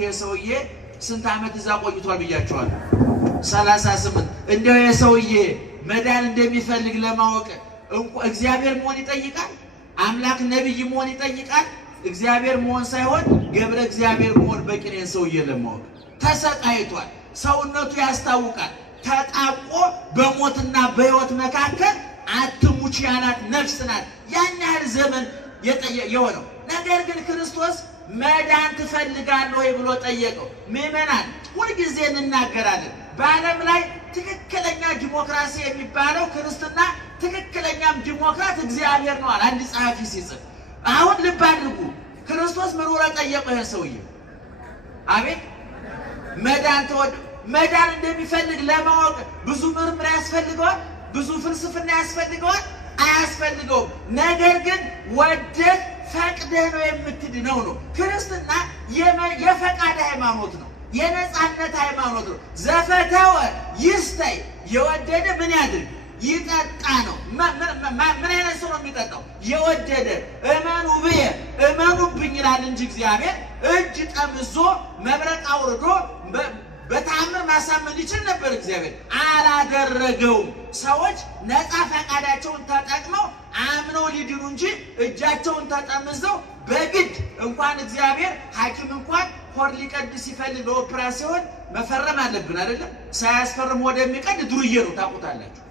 የሰውዬ ስንት ዓመት እዛ ቆይቷል ብያቸዋል? 38 እንደው የሰውዬ መዳን እንደሚፈልግ ለማወቅ እግዚአብሔር መሆን ይጠይቃል? አምላክ ነብይ መሆን ይጠይቃል? እግዚአብሔር መሆን ሳይሆን ገብረ እግዚአብሔር መሆን በቂ ነው። ሰውዬ ለማወቅ ተሰቃይቷል። ሰውነቱ ያስታውቃል። ተጣቆ በሞትና በሕይወት መካከል አትሙች ያላት ነፍስ ናት። ያን ያህል ዘመን የሆነው ነገር ግን ክርስቶስ መዳን ትፈልጋለህ ወይ ብሎ ጠየቀው። ምዕመናን ሁልጊዜ እንናገራለን። በዓለም ላይ ትክክለኛ ዲሞክራሲ የሚባለው ክርስትና፣ ትክክለኛም ዲሞክራት እግዚአብሔር ነው አለ አንድ ጸሐፊ ሲጽፍ። አሁን ልብ አድርጉ። ክርስቶስ ምን ብሎ ጠየቀው? ይሄ ሰውዬ አቤት መዳን እንደሚፈልግ ለማወቅ ብዙ ምርምር ያስፈልገዋል? ብዙ ፍልስፍና ያስፈልገዋል? አያስፈልገውም። ነገር ግን ወደህ ፈቅደህ ነው የምትድነው ነው። ክርስትና የፈቃድ ሃይማኖት ነው። የነጻነት ሃይማኖት ነው። ዘፈተወ ይስተይ፣ የወደደ ምን ያድርግ? ይጠጣ ነው። ምን አይነት ሰው ነው የሚጠጣው? የወደደ። እመኑ ብየ እመኑብኝ ይላል እንጂ እግዚአብሔር እጅ ጠምዞ መብረቅ አውርዶ በተአምር ማሳመን ይችል ነበር። እግዚአብሔር አላደረገውም። ሰዎች ነፃ ፈቃዳቸውን ተጠቅመው አምነው ሊድኑ እንጂ እጃቸውን ተጠምዘው በግድ እንኳን እግዚአብሔር ሐኪም እንኳን ሆድ ሊቀድስ ሲፈልግ በኦፕራሲዮን መፈረም አለብን አይደለም? ሳያስፈርም ወደሚቀድ ዱርዬ ነው። ታውቁታላችሁ።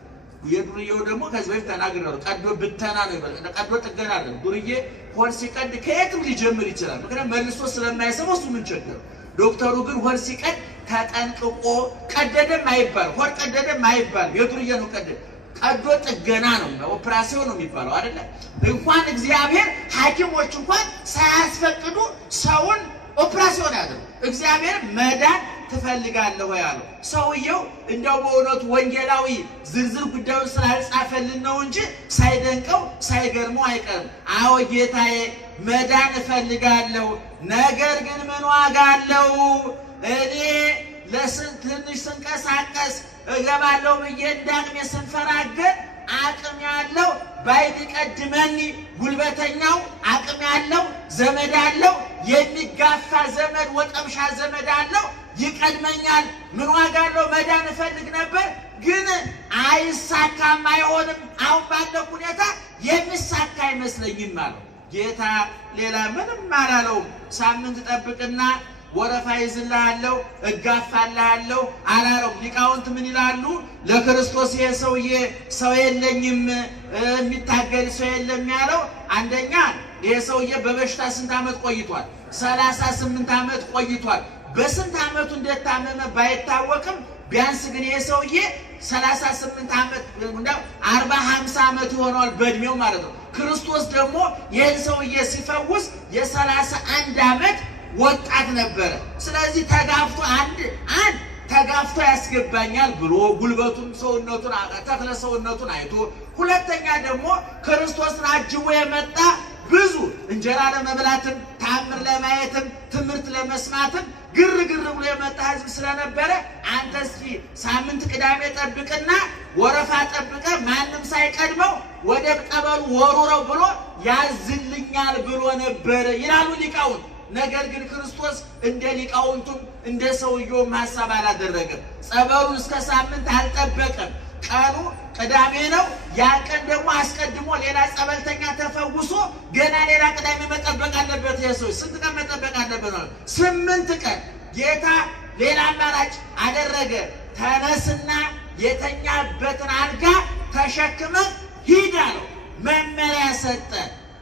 የዱርዬው ደግሞ ከዚህ በፊት ተናግሬያለሁ። ቀዶ ብተና ነው ይባላል። ቀዶ ጥገና አይደለም። ዱርዬ ሆድ ሲቀድ ከየትም ሊጀምር ይችላል። ምክንያቱም መልሶ ስለማይሰማው እሱ ምን ቸገረው? ዶክተሩ ግን ሆድ ሲቀድ ተጠንቅቆ ቀደደም አይባል፣ ሆድ ቀደደም አይባል። የዱርዬ ነው ቀዶ ጥገና ነው፣ ኦፕራሲዮን ነው የሚባለው አይደለ? እንኳን እግዚአብሔር ሐኪሞች እንኳን ሳያስፈቅዱ ሰውን ኦፕራሲዮን ያደርጉ። እግዚአብሔር መዳን ትፈልጋለህ ያለው ሰውየው እንደው በእውነቱ ወንጌላዊ ዝርዝር ጉዳዩን ስላልጻፈልን ነው እንጂ ሳይደንቀው ሳይገርመው አይቀርም። አዎ ጌታዬ መዳን እፈልጋለሁ፣ ነገር ግን ምን ዋጋ አለው? እኔ ትንሽ ስንቀሳቀስ እገባለሁ ብዬ እንዳቅሜ ስንፈራገጥ አቅም ያለው ባይድ ቀድመኒ፣ ጉልበተኛው አቅም ያለው ዘመድ አለው፣ የሚጋፋ ዘመድ ወጠምሻ ዘመድ አለው፣ ይቀድመኛል። ምን ዋጋ አለው? መዳን እፈልግ ነበር ግን አይሳካም፣ አይሆንም። አሁን ባለው ሁኔታ የሚሳካ አይመስለኝም አለው። ጌታ ሌላ ምንም አላለውም። ሳምንት ጠብቅና ወረፋ ይዝልሃለሁ እጋፋልሃለሁ አላለው። ሊቃውንት ምን ይላሉ? ለክርስቶስ ይሄ ሰውዬ ሰው የለኝም የሚታገል ሰው የለም ያለው አንደኛ ይሄ ሰውዬ በበሽታ ስንት ዓመት ቆይቷል? 38 ዓመት ቆይቷል። በስንት ዓመቱ እንደታመመ ባይታወቅም ቢያንስ ግን ይሄ ሰውዬ 38 ዓመት እንደው 40-50 ዓመት ይሆነዋል በእድሜው ማለት ነው። ክርስቶስ ደግሞ ይህን ሰውዬ ሲፈውስ የ31 ዓመት ወጣት ነበረ። ስለዚህ ተጋፍቶ ተጋፍቶ ያስገባኛል ብሎ ጉልበቱን ሰውነቱን ተክለ ሰውነቱን አይቶ፣ ሁለተኛ ደግሞ ክርስቶስን አጅቦ የመጣ ብዙ እንጀራ ለመብላትም ተአምር ለማየትም ትምህርት ለመስማትም ግርግር ብሎ የመጣ ሕዝብ ስለነበረ አንተ እስኪ ሳምንት ቅዳሜ ጠብቅና ወረፋ ጠብቀ ማንም ሳይቀድመው ወደ ጠበሉ ወሩረው ብሎ ያዝልኛል ብሎ ነበር ይላሉ ሊቃውንት። ነገር ግን ክርስቶስ እንደ ሊቃውንቱም እንደ ሰውየውም ሐሳብ አላደረገም። ጸበሉን እስከ ሳምንት አልጠበቀም። ቀኑ ቅዳሜ ነው። ያን ቀን ደግሞ አስቀድሞ ሌላ ጸበልተኛ ተፈውሶ ገና ሌላ ቅዳሜ መጠበቅ አለበት። የሰው ስንት ቀን መጠበቅ አለበት? 8 ቀን። ጌታ ሌላ አማራጭ አደረገ። ተነስና የተኛበትን አልጋ ተሸክመ ሂድ አለው። መመሪያ ሰጠ።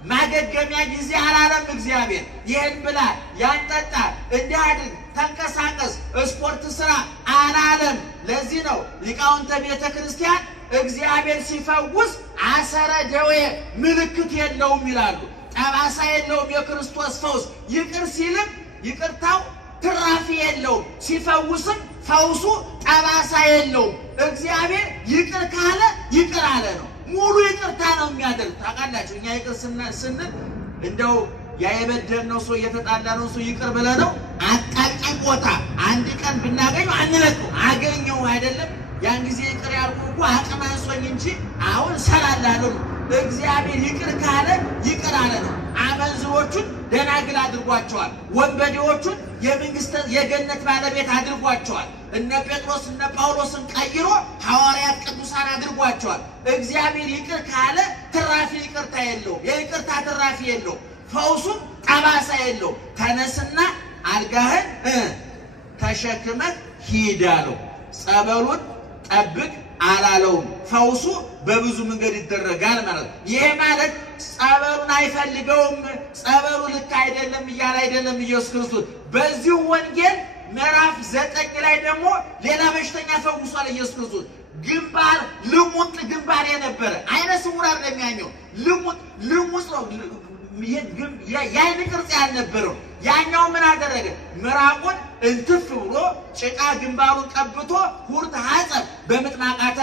ማገገሚያ ጊዜ አላለም እግዚአብሔር። ይህን ብላ ያን ጠጣ፣ እንዲህ አድርግ፣ ተንቀሳቀስ፣ ስፖርት ስራ አላለም። ለዚህ ነው ሊቃውንተ ቤተ ክርስቲያን እግዚአብሔር ሲፈውስ አሰረ ደዌ ምልክት የለውም ይላሉ። ጠባሳ የለውም የክርስቶስ ፈውስ። ይቅር ሲልም ይቅርታው ትራፊ የለውም፣ ሲፈውስም ፈውሱ ጠባሳ የለውም። እግዚአብሔር ይቅር ካለ ይቅር አለ ነው። ሙሉ ይቅርታ ነው የሚያደርግ። ታውቃላችሁ እኛ ይቅር ስንል እንደው ያየበደልነው ሰው የተጣላነው ሰው ይቅር ብለነው አጣቂም ቦታ አንድ ቀን ብናገኘው አንለቀው። አገኘው አይደለም ያን ጊዜ ይቅር ያልኩህ እኮ አቅም አንሶኝ እንጂ አሁን ሰላላለሁ። እግዚአብሔር ይቅር ካለ ይቅር አለ ነው። አመንዝሮቹን ደናግል አድርጓቸዋል። ወንበዴዎቹን የገነት ባለቤት አድርጓቸዋል። እነ ጴጥሮስ እነ ጳውሎስን ቀይሮ ሐዋርያት ቅዱሳን አድርጓቸዋል። እግዚአብሔር ይቅር ካለ ትራፊ ይቅርታ የለው፣ የይቅርታ ትራፊ የለው፣ ፈውሱም ጠባሳ የለው። ተነስና አልጋህን ተሸክመህ ሂድ አለው። ጸበሉን ጠብቅ አላለውም። ፈውሱ በብዙ መንገድ ይደረጋል ማለት ነው። ይሄ ማለት ጸበሉን አይፈልገውም፣ ጸበሉ ልክ አይደለም እያለ አይደለም ኢየሱስ ክርስቶስ። በዚሁ ወንጌል ምዕራፍ 9 ላይ ደግሞ ሌላ በሽተኛ ፈውሷል ኢየሱስ ክርስቶስ። ግንባር ልሙጥ ግንባር የነበረ አይነ ስውር አይደለም የሚያኘው ልሙጥ ነው። የአይን ቅርጽ ያልነበረው ያኛው ምን አደረገ? ምራቁን እንትፍ ብሎ ጭቃ ግንባሩን ቀብቶ ሁርት ሐጸብ በምጥማቃተ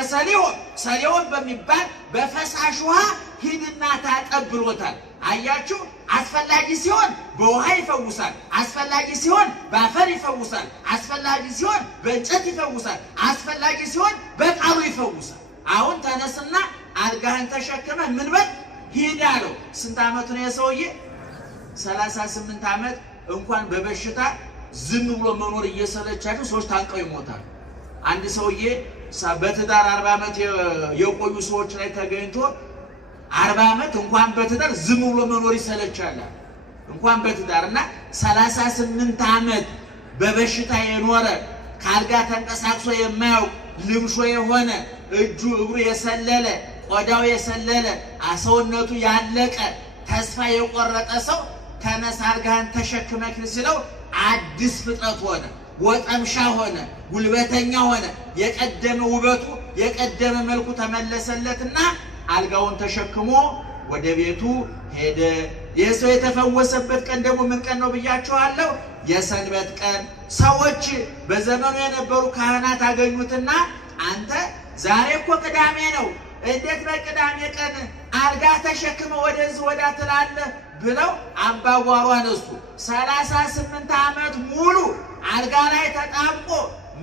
ሰሊሆን በሚባል በፈሳሽ ውሃ ሂድና ታጠብ ብሎታል። አያችሁ፣ አስፈላጊ ሲሆን በውሃ ይፈውሳል፣ አስፈላጊ ሲሆን በአፈር ይፈውሳል፣ አስፈላጊ ሲሆን በእንጨት ይፈውሳል፣ አስፈላጊ ሲሆን በቃሉ ይፈውሳል። አሁን ተነስና አልጋህን ተሸክመህ ምን በል ሂድ አለው። ስንት ዓመቱ ነው የሰውዬ? 38 ዓመት። እንኳን በበሽታ ዝም ብሎ መኖር እየሰለቻቸው ሰዎች ታንቀው ይሞታል። አንድ ሰውዬ በትዳር 40 ዓመት የቆዩ ሰዎች ላይ ተገኝቶ 40 ዓመት እንኳን በትዳር ዝም ብሎ መኖር ይሰለቻል። እንኳን በትዳርና 38 ዓመት በበሽታ የኖረ ካልጋ ተንቀሳቅሶ የማያውቅ ልምሾ የሆነ እጁ እግሩ የሰለለ ቆዳው የሰለለ ሰውነቱ ያለቀ ተስፋ የቆረጠ ሰው ተነስ አልጋህን ተሸክመህ ሲለው አዲስ ፍጥረት ሆነ፣ ወጠምሻ ሆነ፣ ጉልበተኛ ሆነ። የቀደመ ውበቱ የቀደመ መልኩ ተመለሰለትና አልጋውን ተሸክሞ ወደ ቤቱ ሄደ። ይህ ሰው የተፈወሰበት ቀን ደግሞ ምን ቀን ነው ብያችኋለሁ? የሰንበት ቀን። ሰዎች በዘመኑ የነበሩ ካህናት አገኙትና አንተ ዛሬ እኮ ቅዳሜ ነው፣ እንዴት በቅዳሜ ቀን አልጋ ተሸክመ ወደዚህ ወዳ ትላለህ ብለው አምባጓሮ አነሱ። 38 ዓመት ሙሉ አልጋ ላይ ተጣብቆ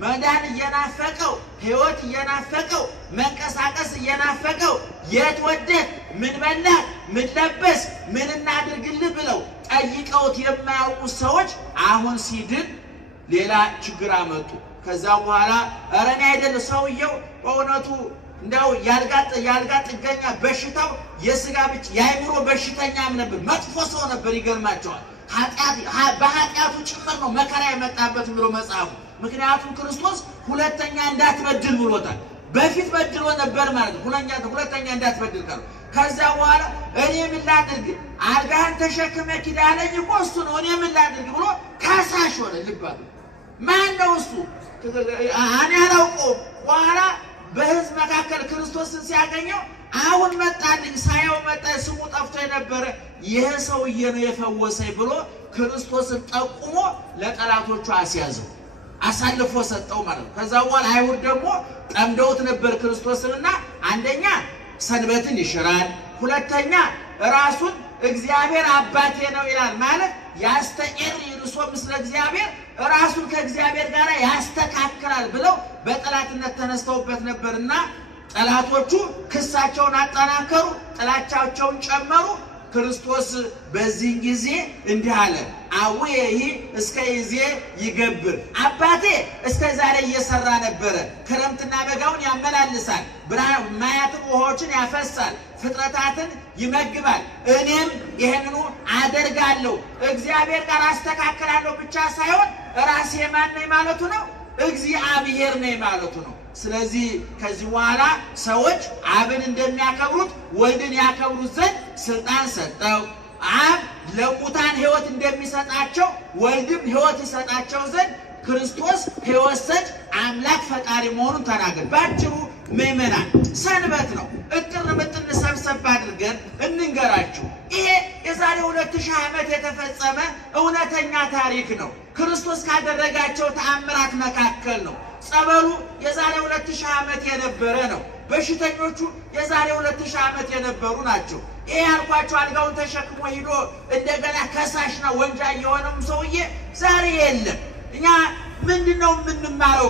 መዳን እየናፈቀው ሕይወት እየናፈቀው መንቀሳቀስ እየናፈቀው የት ወደህ ምን በላህ ምን ለበስ ምን እናድርግልህ ብለው ጠይቀውት የማያውቁ ሰዎች አሁን ሲድን ሌላ ችግር አመጡ። ከዛ በኋላ እረኔ አይደል ሰውየው በእውነቱ እንዳው ያልጋ ጥገኛ በሽታው የስጋ ብቻ የአይምሮ በሽተኛም ነበር፣ መጥፎ ሰው ነበር። ይገርማቸዋል። በኃጢአቱ ጭምር ነው መከራ የመጣበት ብሎ መጽሐፉ። ምክንያቱም ክርስቶስ ሁለተኛ እንዳትበድል ብሎታል። በፊት በድሎ ነበር ማለት ነው። ሁለተኛ እንዳትበድል ካሉ ከዛ በኋላ እኔ ምን ላድርግ አልጋህን ተሸክመህ ሂድ አለኝ እኮ እሱ ነው። እኔ ምን ላድርግ ብሎ ከሳሽ ሆነ። ልባሉ ማን ነው እሱ? እኔ አላውቀውም። በኋላ በሕዝብ መካከል ክርስቶስን ሲያገኘው አሁን መጣልኝ፣ ሳየው መጣ፣ ስሙ ጠፍቶ የነበረ ይህ ሰውዬ ነው የፈወሰኝ ብሎ ክርስቶስን ጠቁሞ ለጠላቶቹ አስያዘው፣ አሳልፎ ሰጠው ማለት ነው። ከዛ በኋላ አይሁድ ደግሞ ጠምደውት ነበር ክርስቶስንና አንደኛ ሰንበትን ይሽራል፣ ሁለተኛ ራሱን እግዚአብሔር አባቴ ነው ይላል ማለት ያስተኤር ይርሶ ምስለ እግዚአብሔር ራሱን ከእግዚአብሔር ጋር ያስተካክላል ብለው በጠላትነት ተነስተውበት ነበርና ጠላቶቹ ክሳቸውን አጠናከሩ፣ ጥላቻቸውን ጨመሩ። ክርስቶስ በዚህ ጊዜ እንዲህ አለ፣ አውዬ እስከ ይዜ ይገብር፣ አባቴ እስከ ዛሬ እየሰራ ነበረ። ክረምትና በጋውን ያመላልሳል፣ ማያትን ውሃዎችን ያፈሳል፣ ፍጥረታትን ይመግባል። እኔም ይህንኑ አደርጋለሁ። እግዚአብሔር ጋር አስተካክላለሁ ብቻ ሳይሆን ራሴ ማን ነኝ ማለቱ ነው፣ እግዚአብሔር ነኝ ማለቱ ነው። ስለዚህ ከዚህ በኋላ ሰዎች አብን እንደሚያከብሩት ወልድን ያከብሩት ዘንድ ስልጣን ሰጠው። አብ ለሙታን ሕይወት እንደሚሰጣቸው ወልድም ሕይወት ይሰጣቸው ዘንድ ክርስቶስ ሕይወት ሰጭ አምላክ ፈጣሪ መሆኑን ተናገር። ባጭሩ ምእመናን ሰንበት ነው። እጥር ምጥን ሰብሰብ አድርገን እንንገራችሁ። ይሄ የዛሬ 2000 ዓመት የተፈጸመ እውነተኛ ታሪክ ነው። ክርስቶስ ካደረጋቸው ተአምራት መካከል ነው። ጸበሉ የዛሬ 2000 ዓመት የነበረ ነው። በሽተኞቹ የዛሬ 2000 ዓመት የነበሩ ናቸው። ይሄ ያልኳቸው አልጋውን ተሸክሞ ሂዶ እንደገና ከሳሽና ወንጃ የሆነው ሰውዬ ዛሬ የለም። እኛ ምንድነው የምንማረው?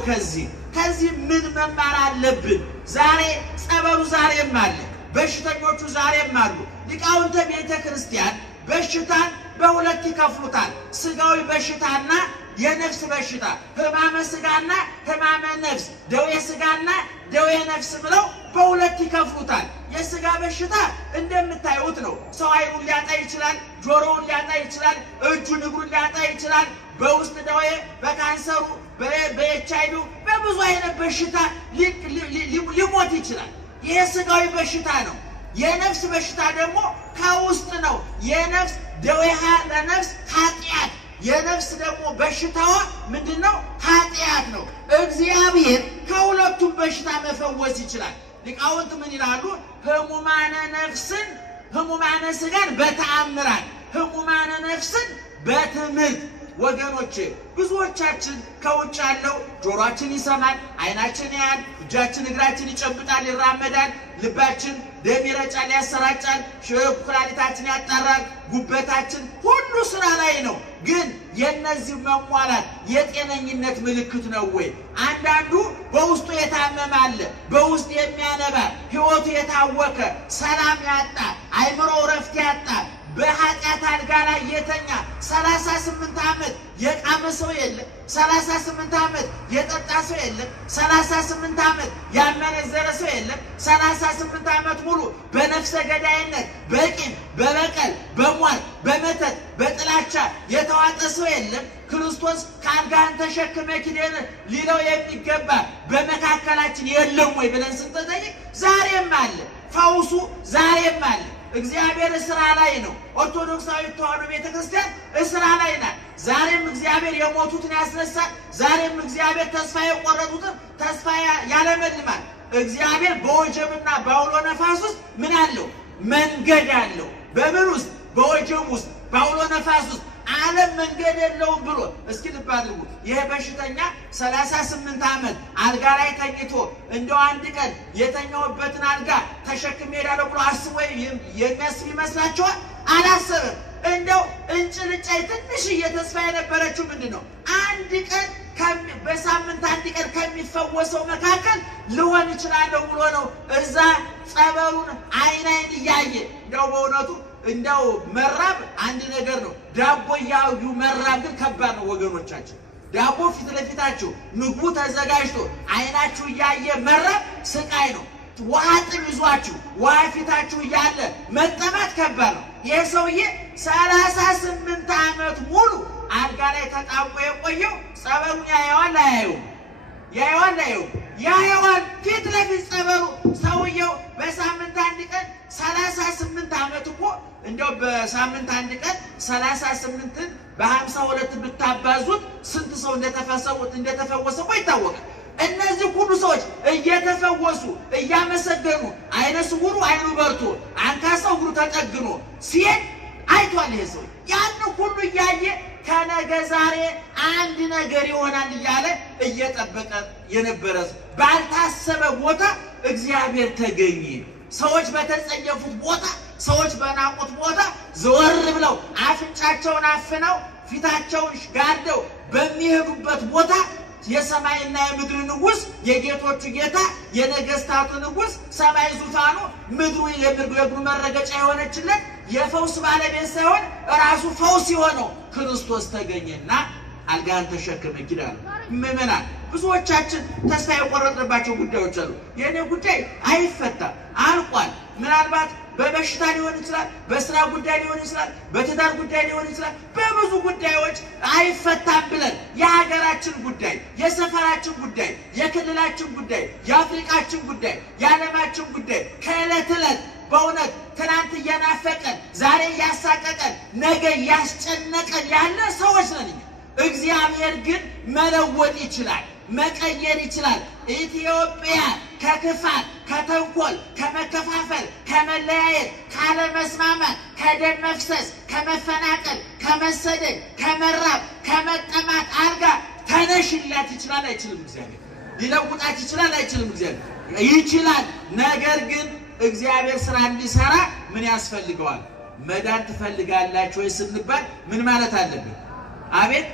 ከዚህ ምን መማር አለብን? ዛሬ ጸበሉ ዛሬም አለ፣ በሽተኞቹ ዛሬም አሉ። ሊቃውንተ ቤተ ክርስቲያን በሽታን በሁለት ይከፍሉታል። ስጋዊ በሽታና የነፍስ በሽታ፣ ሕማመ ስጋና ሕማመ ነፍስ፣ ደዌ ስጋና ደዌ ነፍስ ብለው በሁለት ይከፍሉታል። የስጋ በሽታ እንደምታዩት ነው። ሰው አይኑን ሊያጣ ይችላል፣ ጆሮውን ሊያጣ ይችላል፣ እጁን እግሩን ሊያጣ ይችላል። በውስጥ ደዌ፣ በካንሰሩ፣ በኤችአይቪ በብዙ አይነት በሽታ ሊሞት ይችላል። ይሄ ስጋዊ በሽታ ነው። የነፍስ በሽታ ደግሞ ከውስጥ ነው። የነፍስ ደዌሃ ለነፍስ ኃጢአት፣ የነፍስ ደግሞ በሽታዋ ምንድነው? ኃጢአት ነው። እግዚአብሔር ከሁለቱም በሽታ መፈወስ ይችላል። ሊቃውንት ምን ይላሉ? ህሙማነ ነፍስን ህሙማነ ስጋን በተአምራት ህሙማነ ነፍስን በትምህርት። ወገኖቼ ብዙዎቻችን ከውጭ ያለው ጆሮአችን ይሰማል፣ አይናችን ያያል፣ እጃችን እግራችን ይጨብጣል፣ ይራመዳል፣ ልባችን ደም ይረጫል፣ ያሰራጫል፣ ኩላሊታችን ያጣራል፣ ጉበታችን ሁሉ ስራ ላይ ነው። ግን የነዚህ መሟላት የጤነኝነት ምልክት ነው ወይ? አንዳንዱ በውስጡ የታመመ አለ፣ በውስጥ የሚያነባ ህይወቱ የታወከ ሰላም ያጣ አይምሮ ረፍት ያጣ በኃጢአት አልጋ ላይ የተኛ 38 ዓመት የቃመ ሰው የለም። 38 ዓመት የጠጣ ሰው የለም። 38 ዓመት ያመነዘረ ሰው የለም። 38 ዓመት ሙሉ በነፍሰ ገዳይነት፣ በቂም፣ በበቀል፣ በሟርት፣ በመተት፣ በጥላቻ የተዋጠ ሰው የለም። ክርስቶስ ከአልጋህን ተሸክመ ኪደን ሊለው የሚገባ በመካከላችን የለም ወይ ብለን ስንጠይቅ ዛሬም አለ። ፈውሱ ዛሬም አለ። እግዚአብሔር እስራ ላይ ነው። ኦርቶዶክሳዊ ተዋሕዶ ቤተክርስቲያን እስራ ላይ ናት። ዛሬም እግዚአብሔር የሞቱትን ያስነሳል። ዛሬም እግዚአብሔር ተስፋ የቆረጡትን ተስፋ ያለመልማል። እግዚአብሔር በወጀብና በአውሎ ነፋስ ውስጥ ምን አለው? መንገድ አለው። በምን ውስጥ? በወጀብ ውስጥ፣ በአውሎ ነፋስ ውስጥ። ዓለም መንገድ የለውም ብሎ እስኪ ልብ አድርጉ። ይሄ በሽተኛ 38 ዓመት አልጋ ላይ ተኝቶ እንደው አንድ ቀን የተኛውበትን አልጋ ተሸክሜ ሄዳለሁ ብሎ አስቦ የሚያስብ ይመስላችኋል? አላሰበም። እንደው እንጭልጫይ ትንሽ ተስፋ የነበረችው ምንድነው? አንድ ቀን በሳምንት አንድ ቀን ከሚፈወሰው መካከል ልሆን ይችላለሁ ብሎ ነው እዛ ጸበሉን አይን እያየ እንደው በእውነቱ እንደው መራብ አንድ ነገር ነው። ዳቦ ያዩ መራብ ግን ከባድ ነው ወገኖቻችን። ዳቦ ፊት ለፊታችሁ ምግቡ ተዘጋጅቶ አይናችሁ እያየ መራብ ስቃይ ነው። ውሃ ጥም ይዟችሁ ውሃ ፊታችሁ እያለ መጠማት ከባድ ነው። ይሄ ሰውዬ 38 ዓመት ሙሉ አልጋ ላይ ተጣብቆ የቆየው ጸበሉን ያየዋል አያየውም? ያየዋል አያየውም? ያየዋል። ፊት ለፊት ጸበሉ ሰውየው በሳምንት አንድ ቀን 38 ዓመት እኮ እንደው በሳምንት አንድ ቀን 38ን በ52 ብታባዙት ስንት ሰው እንደተፈወሰ ይታወቃል። እነዚህ ሁሉ ሰዎች እየተፈወሱ እያመሰገኑ አይነ ስውሩ አይኑ በርቶ አንካሳው እግሩ ተጠግኖ ሲሄድ አይቷል። ይሄ ሰው ያን ሁሉ እያየ ከነገ ዛሬ አንድ ነገር ይሆናል እያለ እየጠበቀ የነበረ ባልታሰበ ቦታ እግዚአብሔር ተገኘ። ሰዎች በተጸየፉት ቦታ፣ ሰዎች በናቁት ቦታ ዘወር ብለው አፍንጫቸውን አፍነው ፊታቸውን ጋርደው በሚሄዱበት ቦታ የሰማይና የምድር ንጉሥ፣ የጌቶቹ ጌታ፣ የነገስታቱ ንጉሥ፣ ሰማይ ዙፋኑ፣ ምድሩ የእግሩ መረገጫ የሆነችለት የፈውስ ባለቤት ሳይሆን ራሱ ፈውስ የሆነው ክርስቶስ ተገኘና አልጋን ተሸከመ ይላል። ምእመናን ብዙዎቻችን ተስፋ የቆረጥንባቸው ጉዳዮች አሉ። የኔ ጉዳይ አይፈታም አልቋል። ምናልባት በበሽታ ሊሆን ይችላል፣ በስራ ጉዳይ ሊሆን ይችላል፣ በትዳር ጉዳይ ሊሆን ይችላል። በብዙ ጉዳዮች አይፈታም ብለን የሀገራችን ጉዳይ፣ የሰፈራችን ጉዳይ፣ የክልላችን ጉዳይ፣ የአፍሪካችን ጉዳይ፣ የዓለማችን ጉዳይ ከዕለት ዕለት በእውነት ትናንት እየናፈቀን ዛሬ እያሳቀቀን ነገ እያስጨነቀን ያለ ሰዎች ነን። እግዚአብሔር ግን መለወጥ ይችላል፣ መቀየር ይችላል። ኢትዮጵያ ከክፋት፣ ከተንኮል፣ ከመከፋፈል፣ ከመለያየት፣ ካለመስማማት፣ ከደም መፍሰስ፣ ከመፈናቀል፣ ከመሰደድ፣ ከመራብ፣ ከመጠማት አልጋ ተነሽላት ይችላል አይችልም? እግዚአብሔር ሊለውጣት ይችላል አይችልም? እግዚአብሔር ይችላል። ነገር ግን እግዚአብሔር ስራ እንዲሰራ ምን ያስፈልገዋል? መዳን ትፈልጋላችሁ ወይ ስንባል ምን ማለት አለብን? አቤት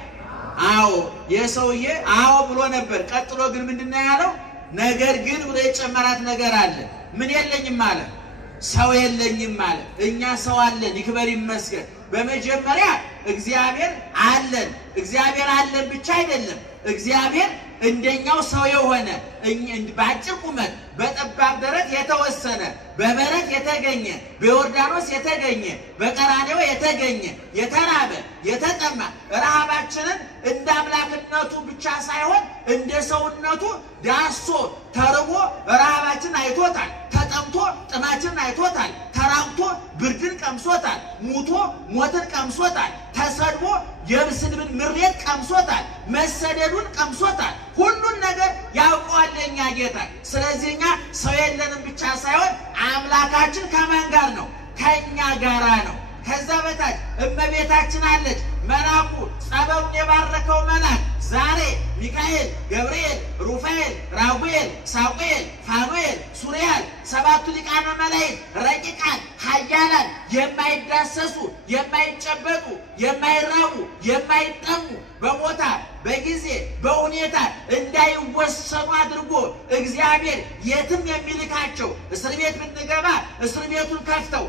አዎ። የሰውዬ አዎ ብሎ ነበር። ቀጥሎ ግን ምንድነው ያለው? ነገር ግን ብሎ የጨመራት ነገር አለ። ምን የለኝም አለ። ሰው የለኝም ማለት እኛ ሰው አለን ይክበር ይመስገን። በመጀመሪያ እግዚአብሔር አለን ብቻ አይደለም እግዚአብሔር እንደኛው ሰው የሆነ በአጭር ቁመት በጠባብ ደረት የተወሰነ በበረት የተገኘ በዮርዳኖስ የተገኘ በቀራንዮ የተገኘ የተራበ የተጠማ ረሃባችንን እንደ አምላክነቱ ብቻ ሳይሆን እንደ ሰውነቱ ዳሶ ተርቦ ረሃባችንን አይቶታል። ተጠምቶ ጥማችንን አይቶታል። ተራብቶ ብርድን ቀምሶታል። ሙቶ ሞትን ቀምሶታል። ተሰድቦ የስድብን ምሬት ቀምሶታል። መሰደዱን ቀምሶታል። ሁሉን ነገር ያውቀዋል የኛ ጌታ። ስለዚህ እኛ ሰው የለንም ብቻ ሳይሆን አምላካችን ከማን ጋር ነው? ከኛ ጋራ ነው። ከዛ በታች እመቤታችን አለች። መልአኩ ጸበሉን የባረከው መልአክ ዛሬ ሚካኤል፣ ገብርኤል፣ ሩፋኤል፣ ራጉኤል፣ ሳቁኤል፣ ፋኑኤል፣ ሱሪያል ሰባቱ ሊቃነ መላእክት ረቂቃን ኃያላን የማይዳሰሱ የማይጨበጡ የማይራቡ የማይጠሙ በቦታ በጊዜ በሁኔታ እንዳይወሰኑ አድርጎ እግዚአብሔር የትም የሚልካቸው እስር ቤት ብንገባ እስር ቤቱን ከፍተው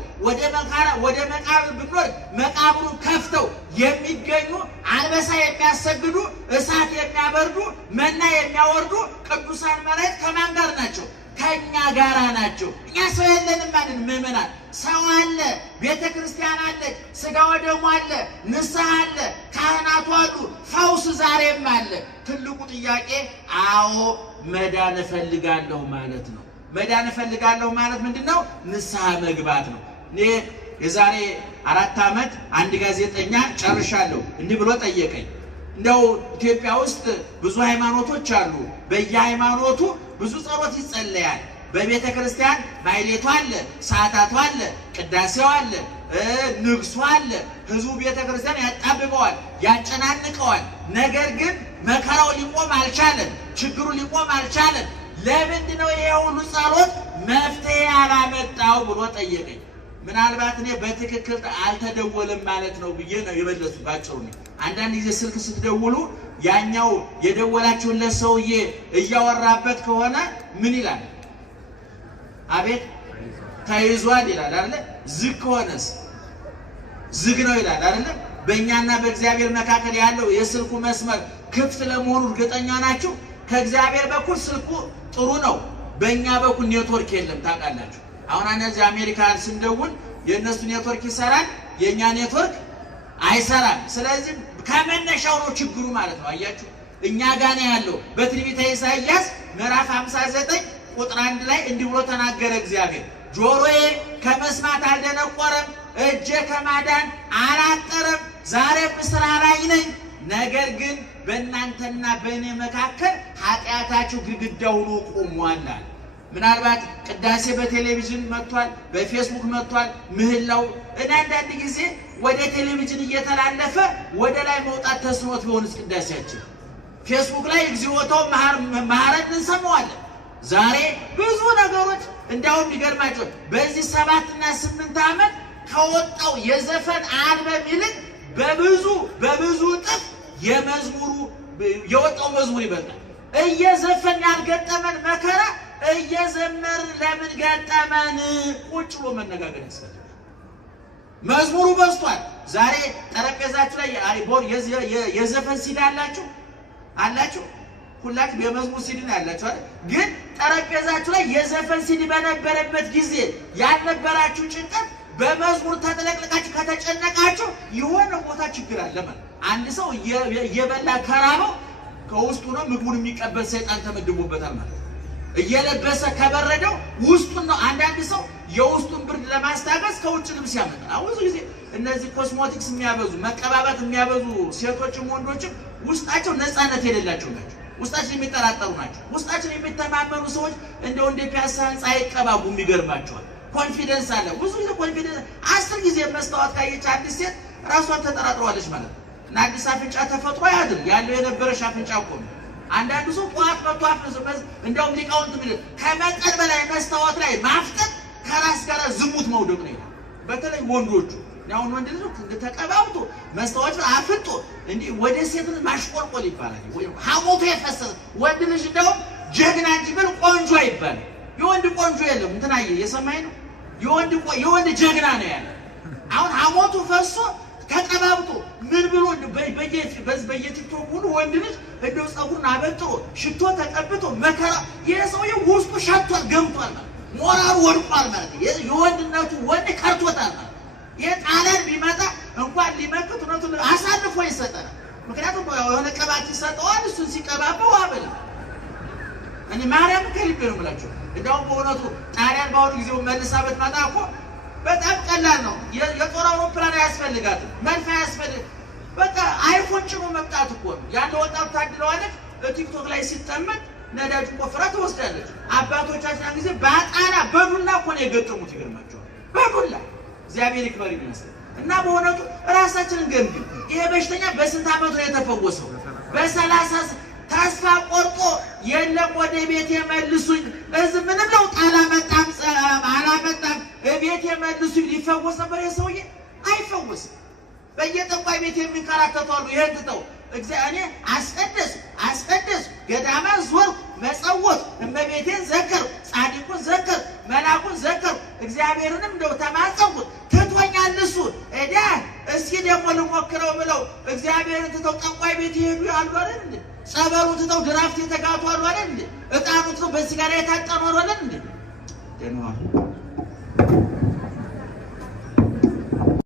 ወደ መቃብር ብንወርድ መቃብሩን ከፍተው የሚገኙ አንበሳ የሚያሰግዱ እሳት የሚያበርዱ መና የሚያወርዱ ቅዱሳን መላእክት ከማን ጋር ናቸው? ከኛ ጋራ ናቸው። እኛ ሰው የለንም ማለት ምእመናን ሰው አለ፣ ቤተ ክርስቲያን አለች፣ ስጋ ወደሙ አለ፣ ንስሐ አለ፣ ካህናቱ አሉ፣ ፈውስ ዛሬም አለ። ትልቁ ጥያቄ አዎ መዳን እፈልጋለሁ ማለት ነው። መዳን እፈልጋለሁ ማለት ምንድነው? ንስሐ መግባት ነው። እኔ የዛሬ 4 ዓመት አንድ ጋዜጠኛ ጨርሻለሁ እንዲህ ብሎ ጠየቀኝ። እንደው ኢትዮጵያ ውስጥ ብዙ ሃይማኖቶች አሉ። በየሃይማኖቱ ብዙ ጸሎት ይጸለያል። በቤተ ክርስቲያን ማይሌቱ አለ፣ ሰዓታቱ አለ፣ ቅዳሴው አለ፣ ንግሱ አለ። ህዝቡ ቤተ ክርስቲያን ያጣብቀዋል፣ ያጨናንቀዋል። ነገር ግን መከራው ሊቆም አልቻለም፣ ችግሩ ሊቆም አልቻለም። ለምንድነው ይሄ ሁሉ ጸሎት መፍትሄ ያላመጣው ብሎ ጠየቀኝ። ምናልባት እኔ በትክክል አልተደወለም ማለት ነው ብዬ ነው የመለሱት ባጭሩ። አንዳንድ ጊዜ ስልክ ስትደውሉ ያኛው የደወላችሁለት ሰውዬ እያወራበት ከሆነ ምን ይላል? አቤት ተይዟል ይላል አይደል? ዝግ ከሆነስ ዝግ ነው ይላል አይደል? በእኛና በእግዚአብሔር መካከል ያለው የስልኩ መስመር ክፍት ለመሆኑ እርግጠኛ ናችሁ? ከእግዚአብሔር በኩል ስልኩ ጥሩ ነው፣ በእኛ በኩል ኔትወርክ የለም። ታውቃላችሁ አሁን እነዚህ አሜሪካን ስንደውል የእነሱ ኔትወርክ ይሰራል፣ የእኛ ኔትወርክ አይሰራም። ስለዚህ ከመነሻው ነው ችግሩ ማለት ነው። አያችሁ እኛ ጋር ነው ያለው። በትንቢተ ኢሳይያስ ምዕራፍ 59 ቁጥር 1 ላይ እንዲህ ብሎ ተናገረ እግዚአብሔር፣ ጆሮዬ ከመስማት አልደነቆረም፣ እጄ ከማዳን አላጠረም። ዛሬም ስራ ላይ ነኝ፣ ነገር ግን በእናንተና በእኔ መካከል ኃጢአታችሁ ግድግዳ ሆኖ ቆሟል። ምናልባት ቅዳሴ በቴሌቪዥን መጥቷል፣ በፌስቡክ መጥቷል። ምህላው አንዳንድ ጊዜ ወደ ቴሌቪዥን እየተላለፈ ወደ ላይ መውጣት ተስኖት ቢሆንስ ቅዳሴያችን ፌስቡክ ላይ እግዚኦታው መሐረን እንሰማዋለን። ዛሬ ብዙ ነገሮች እንዳውም ይገርማቸው በዚህ 7 እና 8 ዓመት ከወጣው የዘፈን አልበም ይልቅ በብዙ እጥፍ የወጣው መዝሙር ይበልጣል። እየዘፈን ያልገጠመን መከራ እየዘመር ለምን ገጠመን? ቁጭ ብሎ መነጋገር ያስፈልጋል። መዝሙሩ በዝቷል። ዛሬ ጠረጴዛችሁ ላይ የዘፈን ሲዲ አላችሁ ሁላችሁ የመዝሙር ሲዲ ነው ያላችሁ አይደል? ግን ጠረጴዛችሁ ላይ የዘፈን ሲዲ በነበረበት ጊዜ ያልነበራችሁ ጭንቀት በመዝሙር ተጠለቅልቃችሁ ከተጨነቃችሁ የሆነ ቦታ ችግር አለ ማለት። አንድ ሰው እየበላ ከራበው ከውስጡ ነው ምግቡን የሚቀበል ሰይጣን ተመድቦበታል ማለት። እየለበሰ ከበረደው ውስጡን ነው። አንዳንድ ሰው የውስጡን ብርድ ለማስታገስ ከውጭ ልብስ ያመጣል። አሁን ብዙ ጊዜ እነዚህ ኮስሞቲክስ የሚያበዙ መቀባባት የሚያበዙ ሴቶችም ወንዶችም ውስጣቸው ነፃነት የሌላቸው ናቸው። ውስጣችን የሚጠራጠሩ ናቸው። ውስጣችን የሚተማመኑ ሰዎች እንደው እንደ ፒያሳ ህንፃ አይቀባቡ። የሚገርማቸዋል ኮንፊደንስ አለ። ብዙ ጊዜ ኮንፊደንስ 10 ጊዜ መስታወት ካየች አዲስ ሴት ራሷን ተጠራጥሯለች ማለት ነው። እና አዲስ አፍንጫ ተፈጥሮ ያድር ያለው የነበረሽ አፍንጫ እኮ ነው። አንዳንዱ ሰው ቋት መጥቶ አፍንጫ እንደውም ሊቃውንት ምን ከመጠን በላይ መስታወት ላይ ማፍጠጥ ከራስ ጋር ዝሙት መውደቅ ነው ይላል። በተለይ ወንዶቹ ያውን ወንድ ልጅ ተቀባብቶ መስታወት አፍጦ እንዴ ወደ ሴት ማሽቆልቆል ይባላል። ሐሞቱ የፈሰሰ ወንድ ልጅ እንደው ጀግና እንጂ ብል ቆንጆ ይባላል። የወንድ ቆንጆ የለም። እንትና የሰማይ ነው የወንድ ጀግና ነው ያለ። አሁን ሐሞቱ ፈሶ ተቀባብቶ ምን ብሎ በየቲክቶክ ሁሉ ወንድ ልጅ እንደው ጸጉሩን አበጥሮ ሽቶ ተቀብቶ መከራ የሰውየው ውስጡ ሸቷል ገምቷል ማለት ሞራሉ ወድቋል ማለት የወንድነቱ ወንድ ከርቶታል ማለት የጣላን ቢመጣ እንኳን ሊመክት ነው አሳልፎ ይሰጣል። ምክንያቱም የሆነ ቀባት ይሰጠዋል እሱን ሲቀባባው አበል እኔ ማርያም ከልቤ ነው የምላችሁ። እንደውም በእውነቱ ጣሊያን በአሁኑ ጊዜ መልሳ ብትመጣ እኮ በጣም ቀላል ነው። የጦር አውሮፕላን አያስፈልጋትም፣ መድፍ አያስፈልግ በቃ አይፎን ጭኖ መምጣት እኮ ነው። ያን ወጣት ታድለዋለች በቲክቶክ ላይ ሲጠመድ ነዳጅ ቆፍራ ትወስዳለች። አባቶቻችን ጊዜ ባጣና በዱላ እኮ ነው የገጠሙት። ይገርማቸዋል በዱላ እግዚአብሔር ይክበር ይመስል እና በእውነቱ ራሳችንን ገምግም። ይሄ በሽተኛ በስንት ዓመቱ ነው የተፈወሰው? በ30 ተስፋ ቆርጦ የለም ወደ ቤት የመልሱኝ እዚህ ምንም ለውጥ አላመጣም ቤት የመልሱኝ ሊፈወስ ነበር። የሰውዬ አይፈወስም። በየጠቋይ ቤት የሚንከራተቱ አሉ። ይሄን ትተው እኔ አስቀደስ ገዳማ ዞር መጸወት እመቤቴን ዘከር ጻድቁን ዘከር መላኩን ዘከር እግዚአብሔርንም እንደው ተማጸንኩት ትቶኛል እሱ እዳ እስኪ ደግሞ ልሞክረው ብለው እግዚአብሔርን ትተው ጠቋይ ቤት ይሄዱ ያሉ አይደል እንዴ? ጸበሉ ትተው ድራፍት የተጋቱ አሉ አይደል እንዴ? እጣኑ ትተው በሲጋራ የታጠኑ አሉ አይደል እንዴ? ደህና